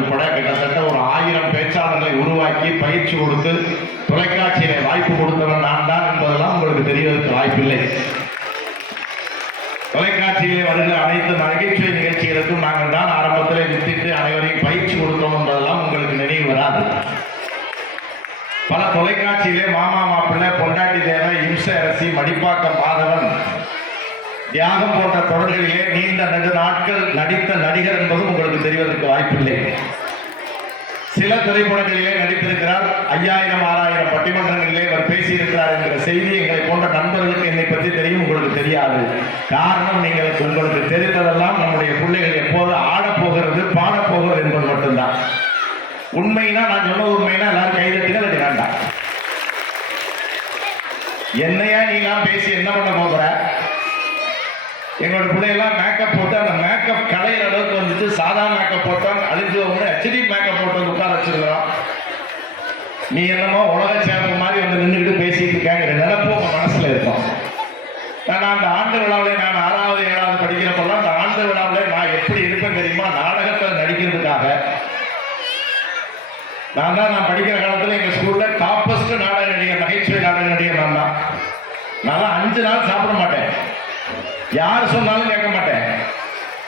உட்பட கிட்டத்தட்ட ஒரு ஆயிரம் பேச்சாளர்களை உருவாக்கி பயிற்சி கொடுத்து தொலைக்காட்சியில வாய்ப்பு கொடுத்தவன் நான் தான் என்பதெல்லாம் உங்களுக்கு தெரிவதற்கு வாய்ப்பில்லை. தொலைக்காட்சியிலே வருகிற அனைத்து நகைச்சுவை நிகழ்ச்சிகளுக்கும் நாங்கள் தான் ஆரம்பத்திலே வித்திட்டு அனைவரையும் பயிற்சி கொடுத்தோம் என்பதெல்லாம் உங்களுக்கு நினைவு வராது. பல தொலைக்காட்சியிலே மாமா மாப்பிள்ளை பொண்டாட்டி தேவை இம்ச அரசி மடிப்பாக்கம் மாதவன் தியாகம் போன்ற தொடர்களிலே நீண்ட நெடு நாட்கள் நடித்த நடிகர் என்பதும் உங்களுக்கு தெரிவதற்கு வாய்ப்பில்லை. சில திரைப்படங்களிலே நடித்திருக்கிறார். ஐயாயிரம் ஆறாயிரம் பட்டிமன்றங்களிலே அவர் பேசியிருக்கிறார் என்கிற செய்தி எங்களை போன்ற நண்பர்களுக்கு என்னை பற்றி தெரியும் உங்களுக்கு தெரியாது. காரணம் நீங்கள் உங்களுக்கு தெரிந்ததெல்லாம் நம்முடைய பிள்ளைகள் எப்போது ஆடப்போகிறது பாடப்போகிறது என்பது மட்டும்தான். உண்மைனா நான் சொன்ன உண்மைனா எல்லாரும் கைதட்டுங்க அது வேண்டாம். என்னையா நீலாம் பேசி என்ன பண்ண போகிற? எங்களோட பிள்ளைகள்லாம் மேக்கப் போட்டு அந்த மேக்கப் கலையிற அளவுக்கு வந்துட்டு சாதா மேக்கப் போட்டால் அழிஞ்சவங்க ஹெச்டி மேக்கப் போட்டு உட்கார வச்சிருக்கிறோம் நீ என்னமோ உலக சேர்ந்த மாதிரி வந்து நின்றுக்கிட்டு பேசிட்டு இருக்காங்கிற நினைப்பு உங்க மனசுல இருக்கும். நான் அந்த ஆண்டு விழாவில் நான் ஆறாவது ஏழாவது படிக்கிறப்பெல்லாம் அந்த ஆண்டு விழாவில் நான் எப்படி இருப்பேன் தெரியுமா? நாடகத்தில் நடிக்கிறதுக்காக. நான் தான் நான் படிக்கிற காலத்தில் எங்கள் ஸ்கூலில் டாப்பஸ்ட் நாடக நடிகர் நகைச்சுவை நாடக நடிகர் நான் தான் நான் அஞ்சு நாள் சாப்பிட மாட்டேன் யார் சொன்னாலும் கேட்க மாட்டேன்.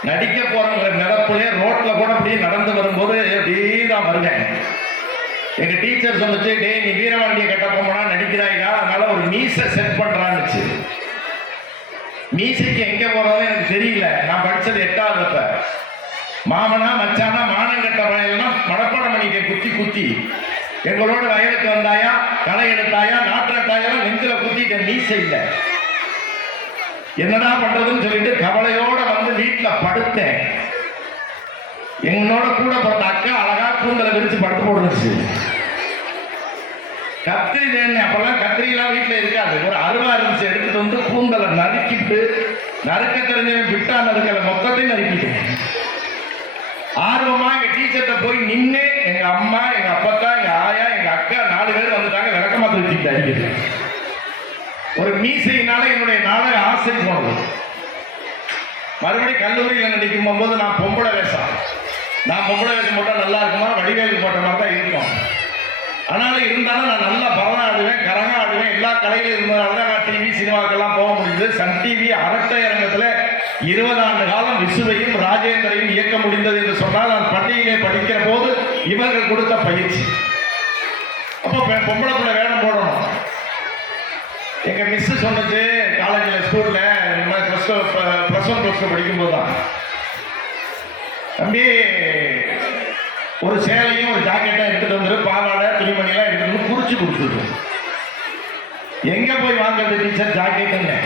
நடிக்க போறவங்க நிலப்புலே ரோட்ல கூட அப்படியே நடந்து வரும்போது அப்படியே தான் வருவேன். எங்க டீச்சர் சொன்னச்சு டே நீ வீரவாண்டிய கட்ட போனா நடிக்கிறாய்டா அதனால ஒரு மீசை செட் பண்றான்னுச்சு. மீசைக்கு எங்க போறதோ எனக்கு தெரியல. நான் படிச்சது எட்டாவது அப்ப மாமனா மச்சானா மானம் கட்ட வயல்லாம் மடப்பாடம் பண்ணிக்க குத்தி குத்தி. எங்களோட வயலுக்கு வந்தாயா களை எடுத்தாயா நாட்டுறட்டாயா நெஞ்சில குத்திட்ட மீசை இல்லை. என்னடா பண்றதுன்னு சொல்லிட்டு கவலையோட வந்து வீட்டுல படுத்தேன். என்னோட கூட பிறந்த அக்கா அழகா கூந்தலை விரிச்சு படுத்து போடுச்சு கத்திரி தேன் அப்பெல்லாம் கத்திரிலாம் வீட்டுல இருக்காது. ஒரு அருவா இருந்துச்சு எடுத்துட்டு வந்து கூந்தலை நறுக்கிட்டு நறுக்க தெரிஞ்சவன் விட்டா நறுக்கல மொத்தத்தையும் நறுக்கிட்டேன். ஆர்வமா எங்க டீச்சர்கிட்ட போய் நின்று எங்க அம்மா எங்க அப்பத்தா எங்க ஆயா எங்க அக்கா நாலு பேர் வந்துட்டாங்க விளக்கமா தூக்கிட்டு அடிக்கிறது ஒரு மீசையினால என்னுடைய நாடக ஆசை போனது மறுபடியும் கல்லூரியில் நடிக்கும் போது நான் பொம்பளை வேஷம். நான் பொம்பளை வேஷம் போட்டால் நல்லா இருக்குமா? வடிவேலுக்கு போட்ட மாதிரி தான் இருக்கும். ஆனாலும் இருந்தாலும் நான் நல்லா பரதம் ஆடுவேன் கரகம் ஆடுவேன். எல்லா கலையிலும் இருந்ததுனால தான் நான் டிவி சினிமாக்கெல்லாம் போக முடியுது சன் டிவி அரட்டை அரங்கத்தில் இருபது ஆண்டு காலம் விசுவையும் ராஜேந்திரையும் இயக்க முடிந்தது என்று சொன்னால் நான் பள்ளியிலே படிக்கிற போது இவர்கள் கொடுத்த பயிற்சி. அப்போ பொம்பளை பிள்ளை வேணும். எங்கள் எங்க மிஸ் சொன்னது காலேஜில் ஸ்கூல்ல இந்த மாதிரி plus two plus one plus two படிக்கும்போது தான் தம்பி ஒரு சேலையும் ஒரு ஜாக்கெட்டும் எடுத்துட்டு வந்துரு பாவாடை துணிமணிலாம் எடுத்துட்டு வந்து குறிச்சு கொடுத்துரு. எங்க போய் வாங்குறது டீச்சர் ஜாக்கெட்டுன்னு?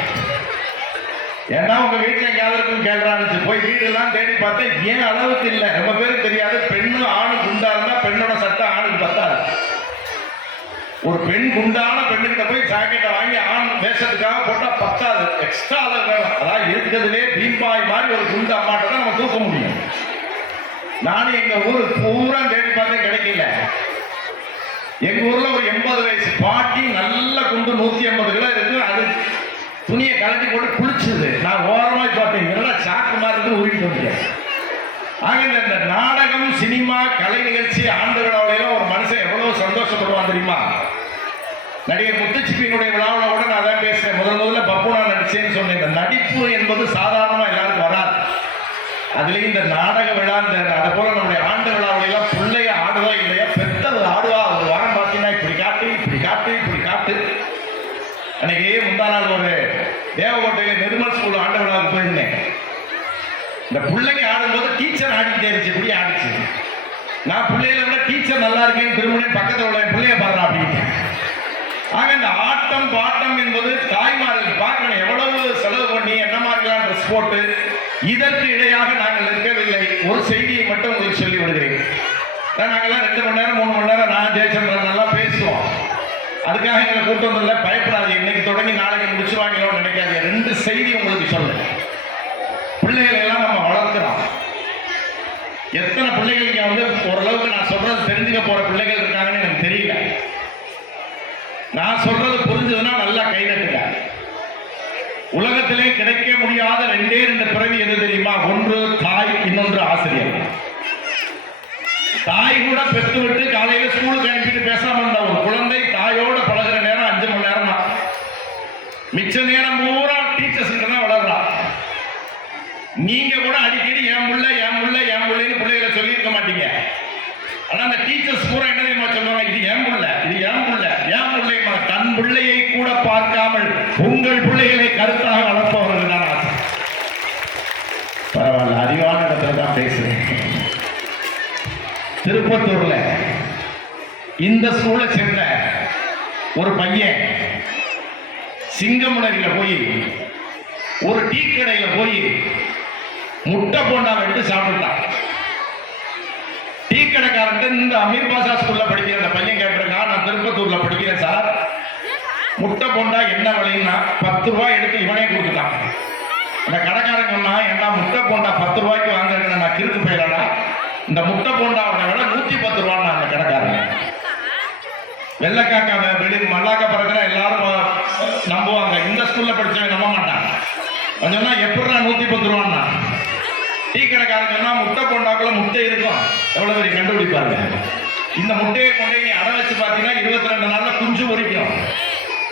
ஏன்னா உங்க வீட்டுல எங்கேயாவது இருக்கும் கேள்றான்னு போய் வீடெல்லாம் தேடி பார்த்தேன் ஏன் அளவுக்கு இல்லை? ரொம்ப பேருக்கு தெரியாது. பெண்ணும் ஆணும் குண்டா இருந்தா பெண்ணோட சட்டம் ஆணுக்கு பத்தாது. ஒரு பெண் குண்டான பெண்ணுகிட்ட போய் ஜாக்கெட்டை வாங்கி ஆண் வேஷத்துக்காக போட்டா பத்தாது. எக்ஸ்ட்ரா அதாவது வேணும் இருக்கிறதுலே பீம்பாய் மாதிரி ஒரு குண்டு அம்மாட்ட தான் நம்ம தூக்க முடியும். நானும் எங்க ஊர் பூரா தேடி பார்த்தேன் கிடைக்கல. எங்க ஊர்ல ஒரு எண்பது வயசு பாட்டி நல்ல குண்டு நூத்தி ஐம்பது கிலோ இருக்கு. அது துணியை கலட்டி போட்டு குளிச்சது. நான் ஓரமாய் பார்த்தேன். என்னடா சாக்கு மாதிரி உருவிட்டு வந்தேன் ஆக இந்த நாடகம் சினிமா கலை நிகழ்ச்சி ஆண்டு ஒரு மனுஷன் எவ்வளவு சந்தோஷப்படுவான் தெரியுமா? நடிகர் முத்துச்சிப்பினுடைய விழாவில் கூட நான் தான் பேசுறேன். முதல் முதல்ல பப்பு நான் நடிச்சேன்னு சொன்னேன். இந்த நடிப்பு என்பது சாதாரணமாக எல்லாருக்கும் வராது. அதுலேயும் இந்த நாடக விழா இந்த அதை போல நம்முடைய ஆண்டு விழாவிலாம் எல்லாம் பிள்ளைய ஆடுவா இல்லையா? பெத்தது ஆடுவா. ஒரு வாரம் பார்த்தீங்கன்னா இப்படி காட்டு இப்படி காட்டு இப்படி காட்டு. அன்னைக்கு முந்தா நாள் ஒரு தேவகோட்டையில நிர்மல் ஸ்கூல் ஆண்டு விழாவுக்கு போயிருந்தேன். இந்த பிள்ளைங்க ஆடும்போது டீச்சர் ஆடிக்கிட்டே இருந்துச்சு. இப்படி ஆடிச்சு. நான் பிள்ளைகளை விட டீச்சர் நல்லா இருக்கேன்னு திரும்பினேன் பக்கத்தில் உள்ள பிள்ளைய பாடுறேன் அப்படின்னு ஆக இந்த ஆட்டம் பாட்டம் என்பது தாய்மார்கள் பார்க்கணும் எவ்வளவு செலவு பண்ணி என்ன மாதிரிலாம் ட்ரெஸ் போட்டு இதற்கு இடையாக நாங்கள் இருக்கவில்லை ஒரு செய்தியை மட்டும் உங்களுக்கு சொல்லி விடுகிறேன். நாங்கள்லாம் ரெண்டு மணி நேரம் மூணு மணி நேரம் நான் ஜெயச்சந்திரன் நல்லா பேசுவோம். அதுக்காக எங்களை கூட்டம் வந்ததில்ல. பயப்படாது இன்னைக்கு தொடங்கி நாளைக்கு முடிச்சுவாங்களோன்னு நினைக்காது ரெண்டு செய்தி உங்களுக்கு சொல்லுங்க பிள்ளைகளை எல்லாம் நம்ம வளர்க்கிறோம். எத்தனை பிள்ளைகள் இங்கே வந்து ஓரளவுக்கு நான் சொல்றது தெரிஞ்சுக்க போற பிள்ளைகள் இருக்காங்கன்னு எனக்கு தெரியல. நான் சொல்றது புரிஞ்சதுன்னா நல்லா கை தட்டுங்க. உலகத்திலே கிடைக்க முடியாத ரெண்டே ரெண்டு பிறவி எது தெரியுமா? ஒன்று தாய் இன்னொன்று ஆசிரியர். தாய் கூட பெற்று விட்டு காலையில ஸ்கூலுக்கு அனுப்பிட்டு பேசாம இருந்த ஒரு குழந்தை தாயோட பழகுற நேரம் அஞ்சு மணி நேரம் தான் மிச்ச நேரம் பூரா டீச்சர்ஸ் தான் வளர்றா. நீங்க கூட அடிக்கடி என் புள்ள என் புள்ள என் பிள்ளைன்னு பிள்ளைகளை சொல்லியிருக்க மாட்டீங்க. ஆனா அந்த டீச்சர்ஸ் பூரா என்ன தெரியுமா சொல்லுவாங்க? இது என் புள்ள இது என் புள்ள. பிள்ளையை கூட பார்க்காமல் உங்கள் பிள்ளைகளை கருத்தாக வளர்ப்பவர்கள் தான் ஆசை. பரவாயில்ல அறிவான இடத்துல தான் பேசுறேன். திருப்பத்தூர்ல இந்த ஸ்கூலை சேர்ந்த ஒரு பையன் சிங்கமுனரியில் போய் ஒரு டீ கடையில் போய் முட்டை போண்டா எடுத்து சாப்பிட்டான் டீ கடைக்காரன் இந்த அமீர் பாஷா ஸ்கூல்ல படிக்கிற அந்த பையன் கேட்டிருக்கான் நான் திருப்பத்தூர்ல படிக்கிறேன் சார். முட்டை போண்டா என்ன விலைன்னா பத்து ரூபாய் எடுத்து இவனே கொடுத்துட்டான். அந்த கடைக்காரன் என்ன முட்டை போண்டா பத்து ரூபாய்க்கு வாங்குறேன் நான் கிறுக்கு போயிடலடா இந்த முட்டை போண்டாவோட விலை நூத்தி பத்து ரூபான்னு அந்த கடைக்காரங்க வெள்ளக்காக்கா வெளியில் மல்லாக்கா பறக்கிற எல்லாரும் நம்புவாங்க. இந்த ஸ்கூல்ல படிச்சவன் நம்ப மாட்டான். அவன் சொன்னா எப்படிடா நூத்தி பத்து ரூபான்னா? டீ கடைக்காரன் சொன்னா முட்டை போண்டாக்குள்ள முட்டை இருக்கும். எவ்வளவு பெரிய கண்டுபிடிப்பாங்க. இந்த முட்டையை கொண்டு நீ அடை வச்சு பார்த்தீங்கன்னா இருபத்தி ரெண்டு நாள்ல குஞ்சு பொறிக்கும்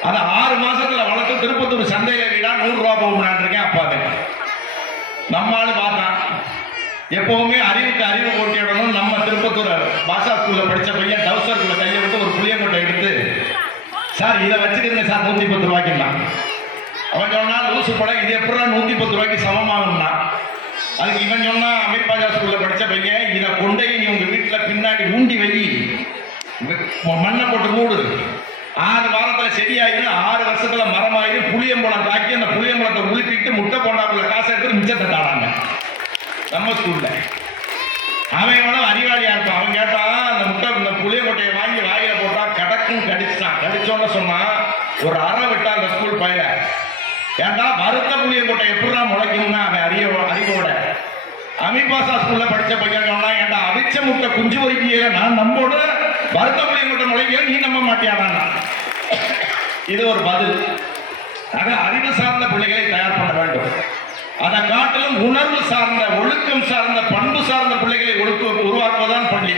அது ஆறு மாசத்துல வளர்த்து திருப்பத்தூர் சந்தையில வீடா நூறு ரூபா போகணும்னு இருக்கேன் அப்பாவே நம்ம ஆளு பார்த்தான் எப்பவுமே அறிவுக்கு அறிவு போட்டியிடணும் நம்ம திருப்பத்தூர் பாஷா ஸ்கூல்ல படிச்ச பையன் டவுசருக்குள்ள கையை விட்டு ஒரு புளியங்கொட்டை எடுத்து சார் இதை வச்சுக்கிறீங்க சார் நூத்தி பத்து ரூபாய்க்குன்னா. அவன் சொன்னா லூசு படம் இது எப்படா நூத்தி பத்து ரூபாய்க்கு சமமாகும்னா? அதுக்கு இவன் சொன்னா அமீர் பாஜா ஸ்கூல்ல படிச்ச பையன் இதை கொண்டே நீ உங்க வீட்டுல பின்னாடி ஊண்டி வை. மண்ணை போட்டு மூடு. ஆறு வாரத்துல செடியாயிரும் ஆறு வருஷத்துல மரமாயிரும் புளியம்பழம் தாக்கி அந்த புளியம்பழத்தை உளுப்பிட்டு முட்டை போண்டாக்குள்ள காசு எடுத்து மிச்சத்தை தாராங்க. நம்ம ஸ்கூல்ல அவன் எவ்வளவு அறிவாளியா இருப்பான். அவன் கேட்டான் அந்த முட்டை இந்த புளியங்கொட்டையை வாங்கி வாயில போட்டா கடக்கும் கடிச்சான் கடிச்சோன்னு சொன்னான் ஒரு அறை விட்டா அந்த ஸ்கூல் பையல ஏன்டா வறுத்த புளியங்கொட்டை எப்படிடா முளைக்கணும்னா அவன் அறிய அறிவோட. அமிபாசா ஸ்கூல்ல படிச்ச பையன் ஏன்டா அவிச்ச முட்டை குஞ்சு பொறிக்கிய நான் நம்மோட வறுத்த புளியங்கொட்டை முளைக்க நீ நம்ப மாட்டியானா இது ஒரு பதில். ஆக அறிவு சார்ந்த பிள்ளைகளை தயார் பண்ண வேண்டும். அதை காட்டிலும் உணர்வு சார்ந்த ஒழுக்கம் சார்ந்த பண்பு சார்ந்த பிள்ளைகளை ஒழுக்க உருவாக்குவதுதான் பள்ளி.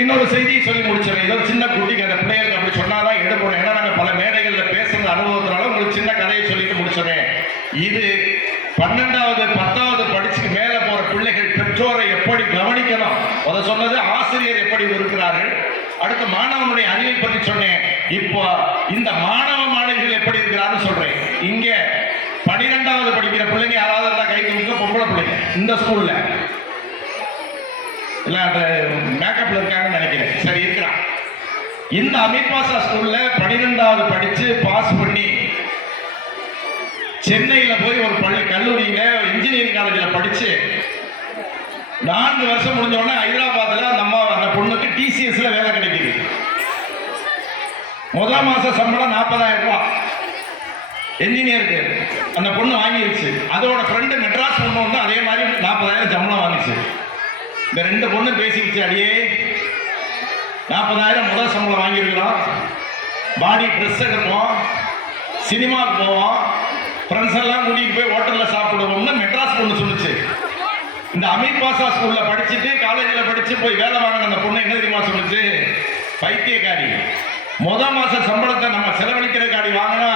இன்னொரு செய்தியை சொல்லி முடிச்சிடறேன். ஏதோ சின்ன குட்டி கதை. பிள்ளைகளுக்கு அப்படி சொன்னாதான் எடுக்கணும். ஏன்னா நாங்கள் பல மேடைகளில் பேசுகிற அனுபவத்தினால உங்களுக்கு சின்ன கதையை சொல்லிட்டு முடிச்சிடறேன். இது பன்னெண்டாவது பத்தாவது படிச்சு மேலே போற பிள்ளைகள் பெற்றோரை எப்படி கவனிக்கணும்? அதை சொன்னது ஆசிரியர் எப்படி இருக்கிறார்கள்? அடுத்து மாணவனுடைய அறிவை பற்றி சொன்னேன். இப்போ இந்த மாணவ மாணவிகள் எப்படி இருக்கிறாருன்னு சொல்றேன். இங்க பனிரெண்டாவது படிக்கிற பிள்ளைங்க யாராவது இருந்தா கை கொடுக்க பொம்பளை பிள்ளைங்க. இந்த ஸ்கூல்ல இல்ல அந்த மேக்கப்ல இருக்காங்கன்னு நினைக்கிறேன். சரி இருக்கிறான். இந்த அமிர்பாசா ஸ்கூல்ல பனிரெண்டாவது படிச்சு பாஸ் பண்ணி சென்னையில போய் ஒரு பள்ளி கல்லூரியில இன்ஜினியரிங் காலேஜில் படிச்சு நான்கு வருஷம் முடிஞ்ச உடனே ஹைதராபாத்ல அந்த அம்மா டிசிஎஸ்ல வேலை கிடைக்குது. முதல் மாச சம்பளம் நாற்பதாயிரம் ரூபா என்ஜினியருக்கு அந்த பொண்ணு வாங்கிருச்சு. அதோட ஃப்ரெண்டு மெட்ராஸ் பொண்ணு வந்து அதே மாதிரி நாற்பதாயிரம் சம்பளம் வாங்கிச்சு. இந்த ரெண்டு பொண்ணு பேசிக்கிச்சு அடியே. நாற்பதாயிரம் முதல் சம்பளம் வாங்கியிருக்கிறோம் பாடி ட்ரெஸ் எடுப்போம் சினிமாவுக்கு போவோம். ஃப்ரெண்ட்ஸ் எல்லாம் கூட்டிகிட்டு போய் ஹோட்டலில் சாப்பிடுவோம்னு மெட்ராஸ் பொண்ணு சொல்லுச்சு. இந்த அமீர் பாசா ஸ்கூல்ல படிச்சுட்டு காலேஜில் படிச்சு போய் வேலை வாங்கின அந்த பொண்ணு என்ன தெரியுமா சொல்லுச்சு? பைத்தியக்காரி. முத மாச சம்பளத்தை நம்ம செலவழிக்கிறதுக்காடி வாங்கினா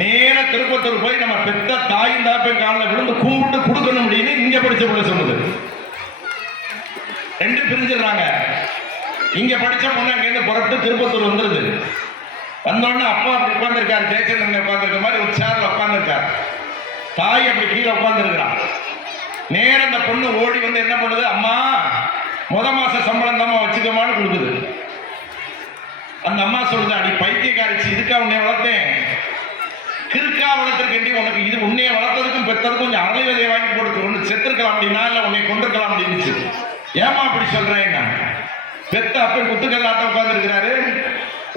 நேர திருப்பத்தூர் போய் நம்ம பெத்த தாயும் தாப்பையும் காலில் விழுந்து கும்பிட்டு கொடுக்கணும் அப்படின்னு இங்க படிச்ச பிள்ளை சொல்லுது. ரெண்டு பிரிஞ்சிடுறாங்க. இங்க படிச்ச பொண்ணு அங்கேருந்து புறப்பட்டு திருப்பத்தூர் வந்துருது. வந்தோடனே அப்பா அப்படி உட்காந்துருக்காரு ஜெயச்சந்திரன் உட்காந்துருக்க மாதிரி ஒரு சேர்ல உட்காந்துருக்காரு தாய் அப்படி கீழே உட்காந்துருக்கிறான் நேரா அந்த பொண்ணு ஓடி வந்து என்ன பண்ணுது? அம்மா முத மாச சம்பளம் தாம்மா வச்சுக்கமான்னு கொடுக்குது. அந்த அம்மா சொல்லுது அடி பைத்தியக்காரிச்சு இதுக்கா உன்னை வளர்த்தேன். கிறுக்கா வளர்த்துருக்கேன் உனக்கு இது உன்னைய வளர்த்ததுக்கும் பெற்றதுக்கும் கொஞ்சம் அரை விதையை வாங்கி போட்டு ஒன்று செத்துருக்கலாம் அப்படின்னா இல்லை உன்னை கொண்டிருக்கலாம் அப்படின்னுச்சு. ஏமா அப்படி சொல்றேன் நான் பெத்த அப்பன் குத்துக்கல்லாட்ட உட்கார்ந்துருக்கிறாரு.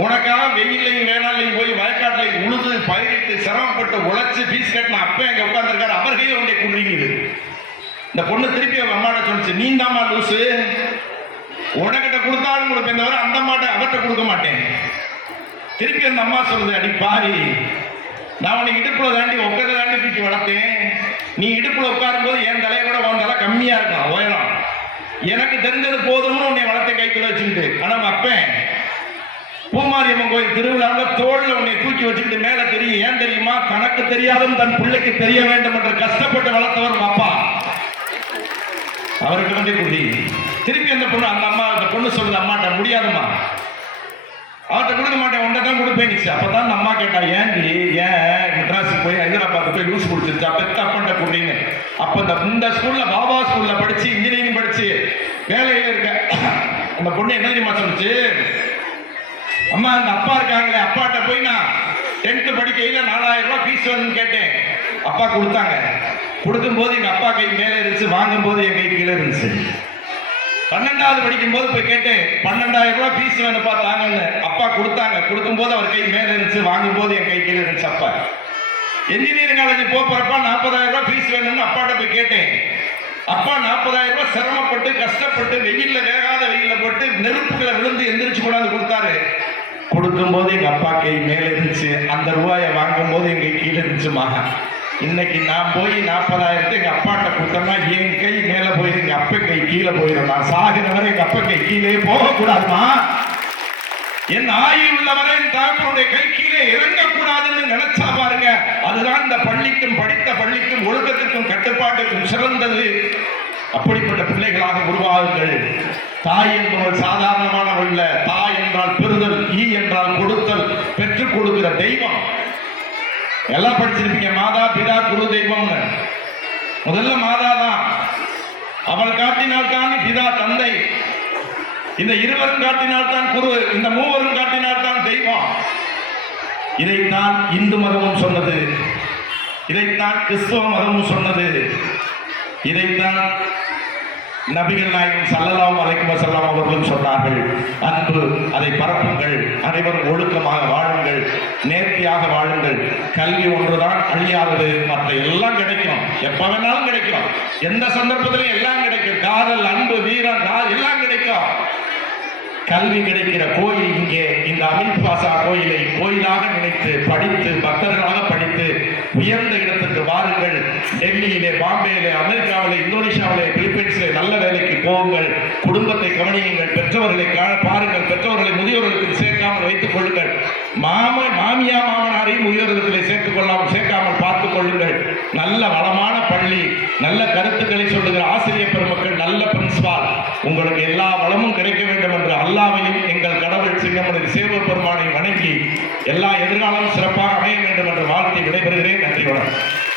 உனக்காக வெயிலையும் வேணாலையும் போய் வயக்காட்டிலையும் உழுது பயிரிட்டு சிரமப்பட்டு உழைச்சு பீஸ் கட்டின அப்ப எங்க உட்கார்ந்துருக்காரு. அவர்களே உன்னை குடுறீங்க இந்த பொண்ணு திருப்பி அவங்க அம்மாட்ட சொல்லிச்சு நீ தாம்மா லூசு. உனக்கிட்ட கொடுத்தாலும் கொடுப்பேன். தவிர அந்த அம்மாட்ட அவட்ட கொடுக்க மாட்டேன். திருப்பி அந்த அம்மா சொல்லுது அடி பாரி நான் உன்னை இடுப்புல தாண்டி உட்கார தாண்டி தூக்கி வளர்த்தேன். நீ இடுப்புல உட்காரும் போது என் தலையை கூட உன் தலை கம்மியா இருக்கும் உயரம். எனக்கு தெரிஞ்சது போதும்னு உன்னை வளர்த்த கைக்குள்ள வச்சுக்கிட்டு. ஆனா அப்பேன் பூமாரியம்மன் கோயில் திருவிழாவில் தோளில் உன்னை தூக்கி வச்சுக்கிட்டு மேலே தெரியும். ஏன் தெரியுமா? தனக்கு தெரியாதும் தன் பிள்ளைக்கு தெரிய வேண்டும் என்று கஷ்டப்பட்டு வளர்த்தவர் அப்பா. அவருக்கு வந்து குடி திருப்பி அந்த பொண்ணு அந்த அம்மா அந்த பொண்ணு சொல்லுது அம்மாட்ட முடியாதம்மா. அவர்கிட்ட கொடுக்க மாட்டேன் உன்ட்ட தான் கொடுப்பேன். நிச்சு அப்பதான் அந்த அம்மா கேட்டா ஏன்டி ஏன் மெட்ராஸுக்கு போய் ஹைதராபாத் போய் லூஸ் குடிச்சிருச்சா? பெத்த அப்பன்ட்ட குடின்னு. அப்ப இந்த இந்த ஸ்கூல்ல பாபா ஸ்கூல்ல படிச்சு இன்ஜினியரிங் படிச்சு வேலையில இருக்க அந்த பொண்ணு என்ன தெரியுமா சொல்லுச்சு? அம்மா அந்த அப்பா இருக்காங்களே அப்பாட்ட போய் நான் டென்த்து படிக்கையில் நாலாயிரம் ரூபாய் ஃபீஸ் வேணும்னு கேட்டேன். அப்பா கொடுத்தாங்க. கொடுக்கும் போது எங்க அப்பா கை மேலே இருந்துச்சு வாங்கும்போது என் கை கீழே இருந்துச்சு. பன்னெண்டாவது படிக்கும் போது போய் கேட்டேன் பன்னெண்டாயிரம் ரூபாய் ஃபீஸ் வேணுப்பா தாங்கன்னு அப்பா கொடுத்தாங்க. கொடுக்கும் போது அவர் கை மேலே இருந்துச்சு வாங்கும்போது என் கை கீழே இருந்துச்சு அப்பா. என்ஜினியரிங் காலேஜ் போறப்ப நாற்பதாயிரம் ரூபாய் ஃபீஸ் வேணும்னு அப்பாட்ட போய் கேட்டேன். அப்பா நாற்பதாயிரம் ரூபாய் சிரமப்பட்டு கஷ்டப்பட்டு வெயில்ல வேகாத வெயில போட்டு நெருப்புகளை விழுந்து எந்திரிச்சு கொண்டாந்து கொடுத்தாரு. கொடுக்கும்போது எங்க அப்பா கை மேலே இருந்துச்சு. அந்த ரூபாயை வாங்கும்போது எங்க கீழே இருந்துச்சு மகன் இன்னைக்கு நான் போய் நாற்பதாயிரத்தை எங்க அப்பாட்ட கொடுத்தோம்னா என் கை மேல போயிரு எங்க அப்பா கை கீழே போயிடும் நான் சாகிற எங்கள் எங்க அப்பா கை கீழே போகக்கூடாதுமா. என் ஆயுள் உள்ளவரை என் தகப்பனுடைய கை கீழே இறங்கக்கூடாதுன்னு நினைச்சா பாருங்க. அதுதான் இந்த பள்ளிக்கும் படித்த பள்ளிக்கும் ஒழுக்கத்திற்கும் கட்டுப்பாட்டுக்கும் சிறந்தது. அப்படிப்பட்ட பிள்ளைகளாக உருவாகுங்கள். தாய் என்பவள் சாதாரணமானவள் இல்ல. தாய் என்றால் பெறுதல் ஈ என்றால் கொடுத்தல் பெற்றுக் கொடுக்கிற தெய்வம். எல்லாம் படிச்சிருப்பீங்க. மாதா பிதா குரு தெய்வம்னு. முதல்ல மாதா தான். அவள் காட்டினால் தான் பிதா தந்தை. இந்த இருவரும் காட்டினால் தான் குரு இந்த மூவரும் காட்டினால் தான் தெய்வம். இதைத்தான் இந்து மதமும் சொன்னது. இதைத்தான் கிறிஸ்துவ மதமும் சொன்னது. இதைத்தான் நபிகள் நாயகம் சல்லலாம் அலைக்கும் வஸல்லம் அவர்களும் சொன்னார்கள் அன்பு அதை பரப்புங்கள். அனைவரும் ஒழுக்கமாக வாழுங்கள். நேர்த்தியாக வாழுங்கள். கல்வி ஒன்றுதான் அழியாதது. மற்ற எல்லாம் கிடைக்கும். எப்ப வேணாலும் கிடைக்கும். எந்த சந்தர்ப்பத்திலும் எல்லாம் கிடைக்கும். காதல் அன்பு வீரம் கா- எல்லாம் கிடைக்கும். கல்வி கிடைக்கிற கோயில் இங்கே. இந்த அமித் பாசா கோயிலை கோயிலாக நினைத்து படித்து பக்தர்களாக படி உயர்ந்த இடத்துக்கு வாருங்கள். டெல்லியிலே பாம்பேயிலே அமெரிக்காவிலே இந்தோனேஷியாவிலே பிலிப்பைன்ஸிலே நல்ல வேலைக்கு போங்கள். குடும்பத்தை கவனியுங்கள். பெற்றவர்களை கா- பாருங்கள். பெற்றவர்களை முதியோர்களுக்கு சேர்க்காமல் வைத்துக் கொள்ளுங்கள். மாம மாமியா மாமனாரையும் முதியோர்களுக்கு சேர்த்துக் கொள்ளாமல் சேர்க்காமல் பார்த்துக் கொள்ளுங்கள். நல்ல வளமான பள்ளி நல்ல கருத்துக்களை சொல்லுகிற ஆசிரியர் பெருமக்கள் நல்ல பிரின்சிபால் உங்களுக்கு எல்லா வளமும் கிடைக்க வேண்டும் என்று அல்லாவையும் எங்கள் கடவுள் சிங்கமனது சேவ பெருமானை வணங்கி எல்லா எதிர்காலமும் சிறப்பாக அமைய வேண்டும் என்று வாழ்த்தி விடைபெறுகிறேன். நன்றி வணக்கம்.